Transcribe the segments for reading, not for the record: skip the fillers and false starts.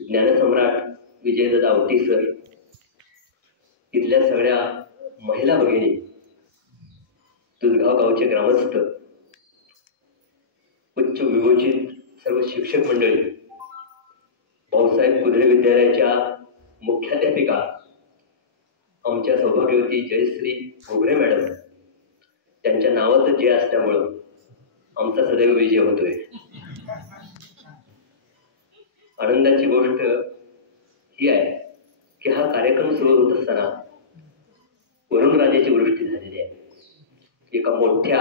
ज्ञानसम्राट Vijaydada Awati sir, इथल्या सगळ्या महिला भगिनी, दुधगाव गावचे ग्रामस्थ, उच्च विभूषित सर्व शिक्षक मंडळी, भाऊसाहेब कुदळे विद्यालयाच्या मुख्याध्यापिका, आमच्या सौभाग्यवती जयश्री घोगरे मॅडम, त्यांच्या नावातच जय असल्यामुळं आमचा सदैव विजय होतोय. आनंदाची गोष्ट ही आहे की हा कार्यक्रम सुरू होत असताना वरुणराजाची वृष्टी झालेली आहे. एका मोठ्या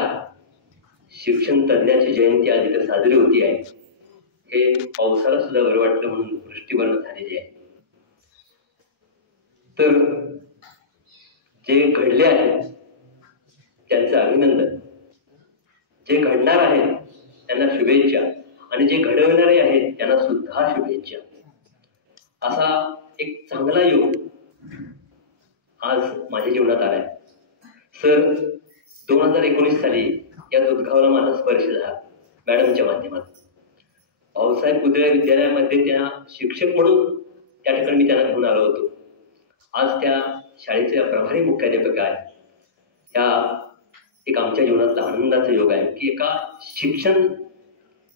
शिक्षण तज्ञाची जयंती आज इथे साजरी होती आहे. हे पावसाला सुद्धा बरं वाटलं म्हणून वृष्टीवर्ण झालेली आहे. तर जे घडले आहे त्यांचं अभिनंदन, जे घडणार आहेत त्यांना शुभेच्छा, आणि जे घडवणारे आहेत त्यांना सुद्धा शुभेच्छा. असा एक चांगला योग आज माझ्या जीवनात आलाय. सर, 2019 साली या दुधगावला माझा स्पर्श झाला मॅडमच्या माध्यमातून. भाऊसाहेब कुदळे विद्यालयामध्ये त्या शिक्षक म्हणून त्या ठिकाणी मी त्यांना घेऊन आलो होतो. आज त्या शाळेच्या प्रभारी मुख्याध्यापक आहे. त्या एक आमच्या जीवनातला आनंदाचा योग आहे की एका शिक्षण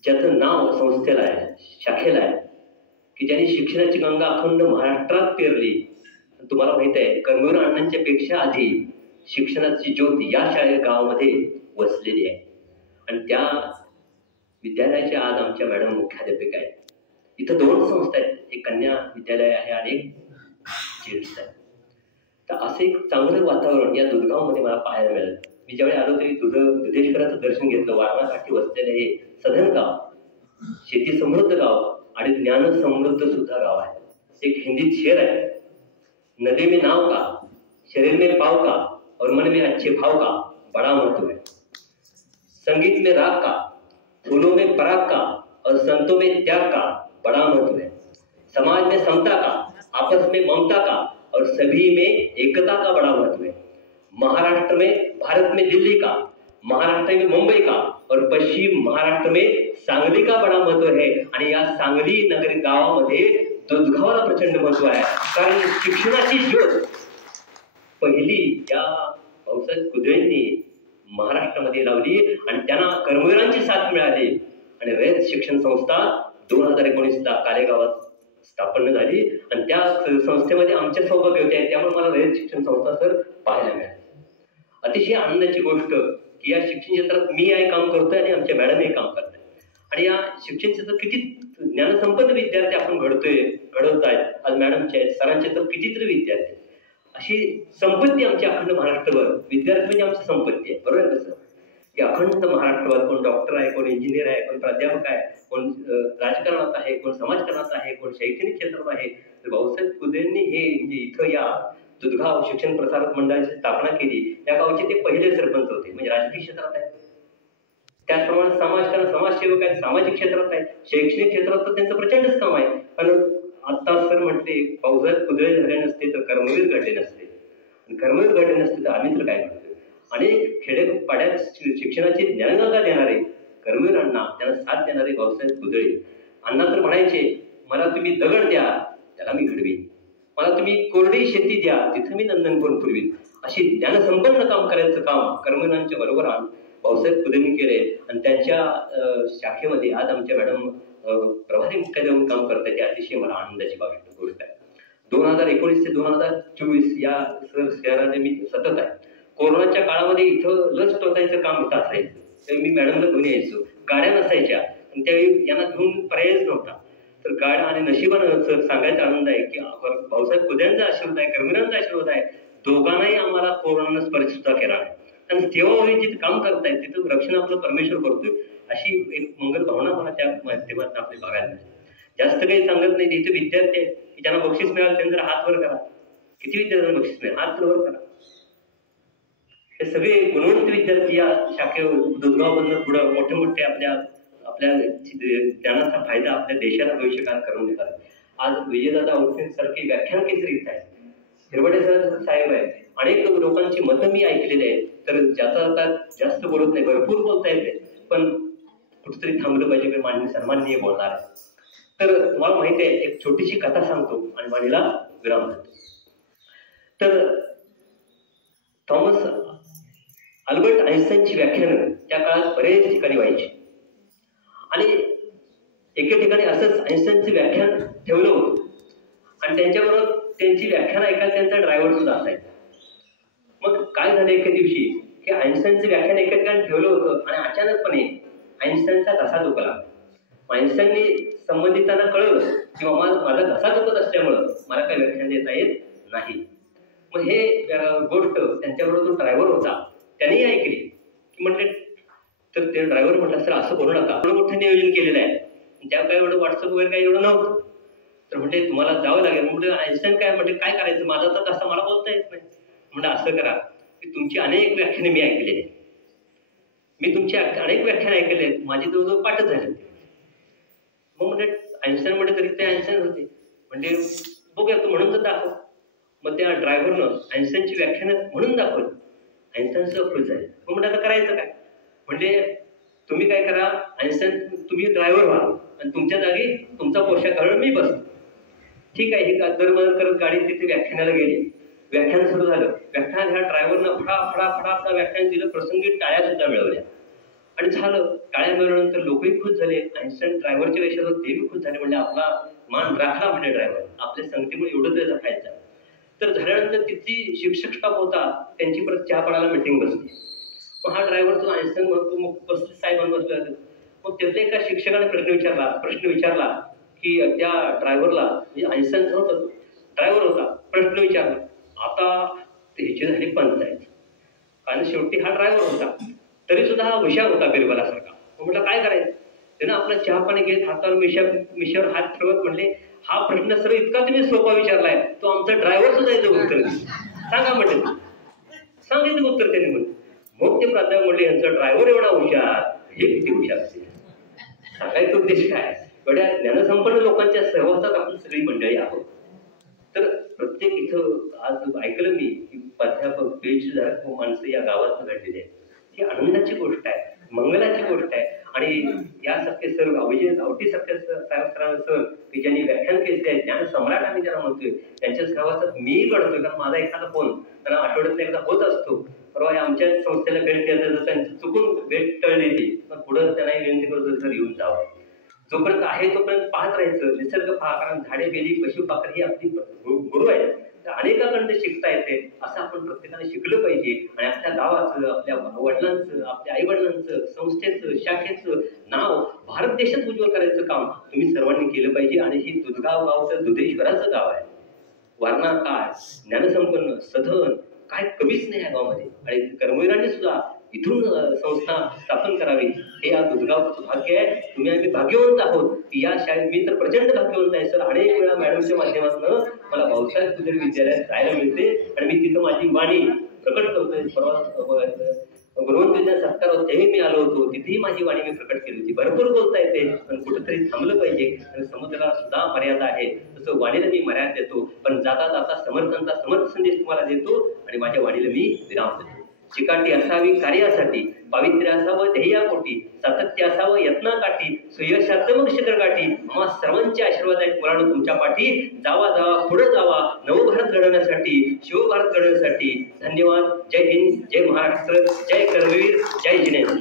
ज्याचं नाव संस्थेला आहे, शाखेला आहे, की ज्यांनी शिक्षणाची गंगा अखंड महाराष्ट्रात पेरली. तुम्हाला माहित आहे, कर्मवीर अण्णांच्या पेक्षा आधी शिक्षणाची ज्योत या शाळे गावामध्ये वसलेली आहे. आणि त्या विद्यालयाच्या आज आमच्या मॅडम मुख्याध्यापिका आहेत. इथं 2 संस्था आहेत, एक कन्या विद्यालय आहे आणि एक जेट्स आहे. तर असं एक चांगलं वातावरण या दुधगावमध्ये मला पाहायला मिळालं. मी ज्यावेळी आलो तरी दुधेश्वराचं दर्शन घेतलं. वारणाकाठी वसलेलं हे सधन गाव शेती समृद्ध गाव आणि ज्ञान समृद्ध सुद्धा गाव आहे. एक हिंदीत शेर आहे, नदी में नाव का, शरीर में पाव का और मन में अच्छे भाव का बड़ा महत्व है. संगीत में राग का, फूलों में पराग का और संतों में त्याग का बड़ा महत्व है. समाज में समता का, आपस में ममता का और सभी में एकता का बड़ा महत्व है. महाराष्ट्र में, भारत में दिल्ली का, महाराष्ट्र में मुंबई का और पश्चिम महाराष्ट्र में सांगली का बड़ा महत्व है. आणि या सांगली नगरी गावामध्ये दुधगावला प्रचंड महत्व आहे. कारण शिक्षणाची ज्योत पहिली या भाऊसाहेब कुदळेंनी महाराष्ट्रामध्ये लावली आणि त्यांना कर्मवीरांची साथ मिळाली. आणि रयत शिक्षण संस्था 2019ला कालेगावात स्थापन झाली आणि त्या संस्थेमध्ये आमच्या सौभाग्य होते. त्यामुळे मला रयत शिक्षण संस्था सर पाहायला मिळाली. अतिशय आनंदाची गोष्ट की या शिक्षण क्षेत्रात मी हे काम करतोय आणि आमच्या मॅडम हे काम करताय. आणि या शिक्षण क्षेत्रात किती ज्ञानसंपन्न विद्यार्थी आपण घडवत आहेत. आज मॅडमचे आहेत, सरांचे तर कितीतरी विद्यार्थी. अशी संपत्ती आमची अखंड महाराष्ट्रभर, विद्यार्थी म्हणजे आमची संपत्ती आहे. बरोबर कसं की अखंड महाराष्ट्रभर कोण डॉक्टर आहे, कोण इंजिनियर आहे, कोण प्राध्यापक आहे, कोण राजकारणात आहे, कोण समाजकारणात आहे, कोण शैक्षणिक क्षेत्रात आहे. तर भाऊसाहेब कुदळेंनी हे म्हणजे इथं या दुधगाव शिक्षण प्रसारक मंडळाची स्थापना केली. या गावचे ते पहिले सरपंच होते. म्हणजे राजकीय क्षेत्रात आहे, त्याचप्रमाणे समाजकारण, समाजसेवक आहेत, सामाजिक क्षेत्रात आहे, शैक्षणिक क्षेत्रात तर त्यांचं प्रचंडच काम आहे. पण आता सर म्हटले भाऊसाहेब कुदळे झाले नसते तर कर्मवीर घडले नसते, आणि कर्मवीर घडले नसते तर आम्ही तर काय करतो. अनेक खेडेपाड्यात शिक्षणाची ज्ञानगंगा देणारे कर्मवीर अण्णा, त्यांना साथ देणारे भाऊसाहेब कुदळे अण्णा तर म्हणायचे, मला तुम्ही दगड द्या त्याला मी घडवीन, मला तुम्ही कोरडी शेती द्या तिथं मी नंदनवन पुरवीन. अशी ज्ञानसंपन्न काम करायचं काम कर्मवीरांच्या बरोबर भाऊसाहेब कुदळेंनी केले. आणि त्यांच्या शाखेमध्ये आज आमच्या मॅडम प्रभारी मुख्याध्यापक काम करतात. ते अतिशय मला आनंदाची गोष्ट आहे. 2019 ते 2024 या शहराने मी सतत आहे. कोरोनाच्या काळामध्ये इथं लस टोचायचं काम इथं असायचं, त्यावेळी मी मॅडमला घेऊन यायचो. गाड्या नसायच्या आणि त्यावेळी यांना घेऊन पर्यायच नव्हता. तर गाड्या आणि नशिबानं सर सांगायचा आनंद आहे की भाऊसाहेब कुदळेंचा आशीर्वाद आहे, कर्मवीरांचा आशीर्वाद आहे. दोघांनाही आम्हाला कोरोनानं स्पर्श सुद्धा केला आहे. आणि सेवाभावी जिथं काम करतायत तिथं रक्षण आपलं परमेश्वर करतोय. अशी एक मंगल भावना मला त्या माध्यमातून आपली बघायला मिळते. जास्त काही सांगत नाही. तिथे विद्यार्थी आहेत की ज्यांना बक्षीस मिळालं त्यांनी जर हात वर करा. किती विद्यार्थ्यांना बक्षीस मिळालं, हात वर करा. हे सगळे गुणवंत विद्यार्थी या शाखेवर दुधगावमधनं पुढं मोठे मोठे आपल्या ज्ञानाचा फायदा आपल्या देशाला भविष्यकाळ करून देतात. आज विजयदादा आवटे सारखे व्याख्यान केंद्र इथं आहे, हिरवडे साहेब आहे. अनेक लोकांची मतं मी ऐकलेली आहेत. तर ज्याचा आता जास्त बोलत नाही, भरपूर बोलता येते, पण कुठेतरी थांबलं पाहिजे की माननीय सन्माननीय बोलणार आहे. तर तुम्हाला माहिती आहे, एक छोटीशी कथा सांगतो आणि वाणीला विराम देतो. तर थॉमस अल्बर्ट आइन्स्टाईनची व्याख्यानं त्या काळात बरेच ठिकाणी व्हायची आणि एके ठिकाणी असंच आइन्स्टाईनचं व्याख्यान ठेवलं होतं आणि त्यांच्याबरोबर त्यांची व्याख्यान ऐकायला त्यांचा ड्रायव्हर सुद्धा असायचा. मग काय झालं एके दिवशी की आइन्स्टाईनचं व्याख्यान एका ठिकाणी ठेवलं होतं आणि अचानकपणे आइन्स्टाईनचा घसा दुखला. आइन्स्टाईननी संबंधितांना कळलं की माझा घसा दुखत असल्यामुळं मला काही व्याख्यान देता येत नाही. मग हे गोष्ट त्यांच्याबरोबर जो ड्रायव्हर होता त्यांनी ऐकली की म्हटले, तर ते ड्रायव्हर म्हटलं सर असं करू नका, एवढं मोठं नियोजन केलेलं आहे, त्या काही एवढं व्हॉट्सअप वगैरे काही एवढं नव्हतं, तर म्हणजे तुम्हाला जावं लागेल. म्हणजे आइन्स्टाईन काय म्हणजे काय करायचं, माझा तर घसा मला बोलता येत नाही. म्हणजे असं करा की तुमची अनेक व्याख्याने मी ऐकलेली आहेत, मी तुमची अनेक व्याख्यान ऐकले आहेत, माझी जवळजवळ पाठच झाले. मग म्हणजे आइन्स्टाईन म्हणजे तरी ते आइन्स्टाईन होते, म्हणजे बघूया तू म्हणून तर दाखव. मग त्या ड्रायव्हरनं आइन्स्टाईनची व्याख्यानं म्हणून दाखवली. आइन्स्टाईन खुश झाले. मग म्हणजे आता करायचं काय, म्हणजे तुम्ही काय करा, आइन्स्टाईन तुम्ही ड्रायव्हर व्हा आणि तुमच्या जागी तुमचा पोशाख घालून मी बसतो. ठीक आहे. ही दरमदर करत गाडी तिथे व्याख्यानाला गेली. व्याख्यान सुरू झालं. व्याख्यान ह्या ड्रायव्हरनं फडा व्याख्यान दिलं. प्रसंगी टाळ्या सुद्धा मिळवल्या आणि झालं. टाळ्या मिळवल्यानंतर लोकही खुश झाले. आइन्स्टाईन ड्रायव्हरच्या वेशात तेही खुश झाले. म्हणजे आपला मान राखला म्हणजे ड्रायव्हर, आपल्या संगतीमुळे एवढं तरी राखायचं. तर झाल्यानंतर तिथली शिक्षक स्टाफ होता, त्यांची परत चहा पाण्याला मिटिंग बसली. मग हा ड्रायव्हर जो आइन्स्टाईन म्हणतो, मग बसले साहेबांना बसले. मग त्यातल्या एका शिक्षकाने प्रश्न विचारला की त्या ड्रायव्हरला, म्हणजे आइन्स्टाईन होता, ड्रायव्हर होता, प्रश्न विचारला. आता त्याची झाली पंचायत, कारण शेवटी हा ड्रायव्हर होता, तरी सुद्धा हा हुशार होता बिरबलासारखा. मग म्हटलं काय करायचं, त्यानं आपला चहा पाणी घेत हातावर मिशावर हात ठेवत म्हणले, हा प्रश्न सर इतका तुम्ही सोपा विचारलाय, तो आमचा ड्रायव्हर सुद्धा याचं उत्तर सांगा म्हटलं, सांगितलं उत्तर त्यांनी. म्हणून मग ते प्राध्यापक म्हणले, यांचा ड्रायव्हर एवढा हुशार, हे किती हुशार असेल. सांगायचा उद्देश काय, एवढ्या ज्ञानसंपन्न लोकांच्या सहवासात आपण सगळी मंडळी आहोत. तर प्रत्येक इथं आज ऐकलं मी की प्राध्यापक बेशुद्ध माणसं या गावात घडलेली आहेत. ही आनंदाची गोष्ट आहे, मंगलाची गोष्ट आहे. आणि यासारखे सर अविजय आवटीसारखे सर की ज्यांनी व्याख्यान केले आहे, ज्ञान सम्राट आम्ही ज्यांना म्हणतोय, त्यांच्या सहवासात मीही घडतोय. कारण माझा एखादा फोन त्यांना आठवड्यात एकदा होत असतो. परवा आमच्या संस्थेला भेट द्यायचं, त्यांची चुकून भेट टळली ती, पण पुढं त्यांनाही विनंती करतो सर येऊन जावं. जोपर्यंत आहे तोपर्यंत पाहत राहायचं, निसर्ग पहा. कारण झाडे, बेली, पशु, पाखर ही आपली गुरु आहेत. तर अनेकाकडनं शिकता येते, असं आपण प्रत्येकाने शिकलं पाहिजे. आणि आपल्या गावाचं, आपल्या वडिलांचं, आपल्या आई वडिलांचं, संस्थेचं, शाखेचं नाव भारत देशात उज्ज्वल करायचं काम तुम्ही सर्वांनी केलं पाहिजे. आणि ही दुधगाव गाव तर दुधेश्वराचं गाव आहे. वारणा काय ज्ञानसंपन्न, सधन, काय कमीच नाही या गावामध्ये. आणि कर्मवीरांनी सुद्धा इथून संस्था स्थापन करावी, हे या दुधगावचं भाग्य आहे. तुम्ही आम्ही भाग्यवंत आहोत की या शाळेत, मी तर प्रचंड भाग्यवंत आहे सर. अनेक वेळा मॅडमच्या माध्यमातून मला भाऊसाहेब कुजरी विद्यालयात जायला मिळते आणि मी तिथं माझी वाणी प्रकट करतोय. परवा गुरुवंत विद्या सत्कार तेही मी आलो होतो, तिथेही माझी वाणी मी प्रकट केली होती. भरपूर बोलता येते, पण कुठेतरी थांबलं पाहिजे. आणि समुद्राला सुद्धा मर्यादा आहे, तसं वाणीला मी मर्यादा देतो. पण जाता जाता समर्थांचा समर्थ संदेश तुम्हाला देतो आणि माझ्या वाणीला मी विराम देतो. चिकाटी असावी कार्यासाठी, पावित्र्य असावं ध्येयापोटी, सातत्य असावं यत्नाकाठी, सुयशाचं मग शिखरगाठी. आम्हा सर्वांचे आशीर्वाद आहेत मुलांनो तुमच्या पाठी. जावा पुढे जावा नवभारत घडवण्यासाठी, शिवभारत घडवण्यासाठी. धन्यवाद. जय हिंद, जय महाराष्ट्र, जय करवीर, जय जिनेंद्र.